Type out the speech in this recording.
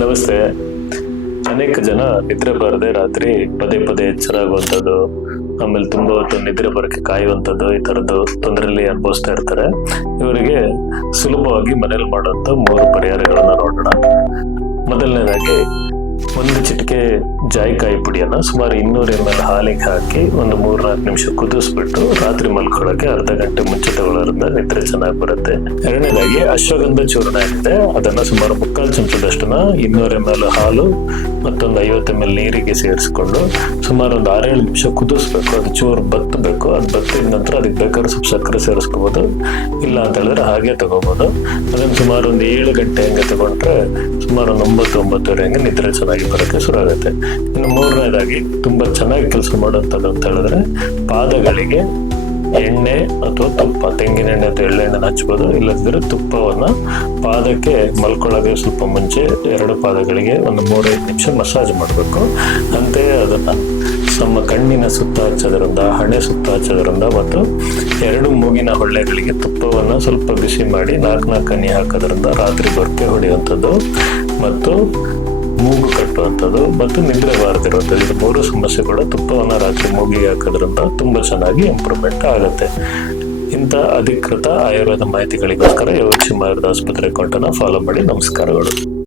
ನಮಸ್ತೆ. ಅನೇಕ ಜನ ನಿದ್ರೆ ಬರದೆ ರಾತ್ರಿ ಪದೇ ಪದೇ ಎಚ್ಚರ ಆಗುವಂಥದ್ದು, ಆಮೇಲೆ ತುಂಬಾ ಹೊತ್ತು ನಿದ್ರೆ ಬರಕ್ಕೆ ಕಾಯುವಂಥದ್ದು, ಈ ತರದ್ದು ತೊಂದರೆಯಲ್ಲಿ ಅನುಭವಿಸ್ತಾ ಇರ್ತಾರೆ. ಇವರಿಗೆ ಸುಲಭವಾಗಿ ಮನೇಲಿ ಮಾಡುವಂತ 3 ಪರಿಹಾರಗಳನ್ನ ನೋಡೋಣ. ಮೊದಲನೇದಾಗಿ, ಒಂದು ಚಿಟಿಕೆ ಜಾಯಿಕಾಯಿ ಪುಡಿಯನ್ನ ಸುಮಾರು 200 ml ಹಾಲಿಗೆ ಹಾಕಿ ಒಂದು 3-4 ನಿಮಿಷ ಕುದಿಸ್ಬಿಟ್ಟು ರಾತ್ರಿ ಮಲ್ಕೊಳ್ಳೋಕೆ ಅರ್ಧ ಗಂಟೆ ಮುಂಚೆ ತಗೊಳ್ಳೋದ್ರಿಂದ ನಿದ್ರೆ ಚೆನ್ನಾಗಿ ಬರುತ್ತೆ. ಎರಡನೇದಾಗಿ, ಅಶ್ವಗಂಧ ಚೂರ್ಣ ಏನಿದೆ ಅದನ್ನ ಸುಮಾರು 3/4 ಚಮಚದಷ್ಟನ್ನ 200 ml ಹಾಲು ಮತ್ತೊಂದು 50 ml ನೀರಿಗೆ ಸೇರಿಸ್ಕೊಂಡು ಸುಮಾರು ಒಂದು 6-7 ನಿಮಿಷ ಕುದಿಸ್ಬೇಕು. ಅದು ಚೂರು ಬತ್ತಬೇಕು. ಅದು ಬತ್ತಿದ ನಂತರ ಅದಕ್ಕೆ ಬೇಕಾದ್ರೆ ಸ್ವಲ್ಪ ಸಕ್ಕರೆ ಸೇರಿಸ್ಕೋಬಹುದು, ಇಲ್ಲ ಅಂತ ಹೇಳಿದ್ರೆ ಹಾಗೆ ತಗೋಬಹುದು. ಅದನ್ನ ಸುಮಾರು ಒಂದು 7 ಗಂಟೆ ಹಂಗೆ ತಗೊಂಡ್ರೆ ಸುಮಾರು 9-9:30 ಹಂಗೆ ನಿದ್ರೆ ಚೆನ್ನಾಗಿ ಬರೋಕ್ಕೆ ಶುರು ಆಗುತ್ತೆ. ಇನ್ನು ಮೂರನೇದಾಗಿ, ತುಂಬಾ ಚೆನ್ನಾಗಿ ಕೆಲಸ ಮಾಡುವಂಥದ್ದು ಅಂತ ಹೇಳಿದ್ರೆ ಪಾದಗಳಿಗೆ ಎಣ್ಣೆ ಅಥವಾ ತುಪ್ಪ, ತೆಂಗಿನ ಎಣ್ಣೆ ಅಥವಾ ಎಳ್ಳೆಣ್ಣೆನ ಹಚ್ಬೋದು. ಇಲ್ಲದಿದ್ರೆ ತುಪ್ಪವನ್ನ ಪಾದಕ್ಕೆ ಮಲ್ಕೊಳ್ಳೋಕೆ ಸ್ವಲ್ಪ ಮುಂಚೆ 2 ಪಾದಗಳಿಗೆ ಒಂದು 3-5 ನಿಮಿಷ ಮಸಾಜ್ ಮಾಡಬೇಕು. ಅಂತೆಯೇ ಅದನ್ನ ನಮ್ಮ ಕಣ್ಣಿನ ಸುತ್ತ ಹಚ್ಚೋದ್ರಿಂದ, ಹಣೆ ಸುತ್ತ ಹಚ್ಚೋದ್ರಿಂದ ಮತ್ತು 2 ಮೂಗಿನ ಹೊಳ್ಳೆಗಳಿಗೆ ತುಪ್ಪವನ್ನ ಸ್ವಲ್ಪ ಬಿಸಿ ಮಾಡಿ 4 ಹನಿ ಹಾಕೋದ್ರಿಂದ ರಾತ್ರಿ ಗೊರಕೆ ಹೊಡೆಯುವಂಥದ್ದು ಮತ್ತು ಮೂಗು ಕಟ್ಟುವಂಥದ್ದು ಮತ್ತು ನಿದ್ರೆ ಬಾರದಿರುವಂಥದ್ದು, ಇದು 3 ಸಮಸ್ಯೆಗಳು ತುಪ್ಪವನ್ನ ರಾತ್ರಿ ಮೂಗಿಗೆ ಹಾಕೋದ್ರಿಂದ ತುಂಬಾ ಚೆನ್ನಾಗಿ ಇಂಪ್ರೂವ್ಮೆಂಟ್ ಆಗುತ್ತೆ. ಇಂಥ ಅಧಿಕೃತ ಆಯುರ್ವೇದ ಮಾಹಿತಿಗಳಿಗೋಸ್ಕರ ಯೋಗಕ್ಷೇಮ ಆಯುರ್ವೇದ ಆಸ್ಪತ್ರೆ ಅಕೌಂಟನ್ನು ಫಾಲೋ ಮಾಡಿ. ನಮಸ್ಕಾರಗಳು.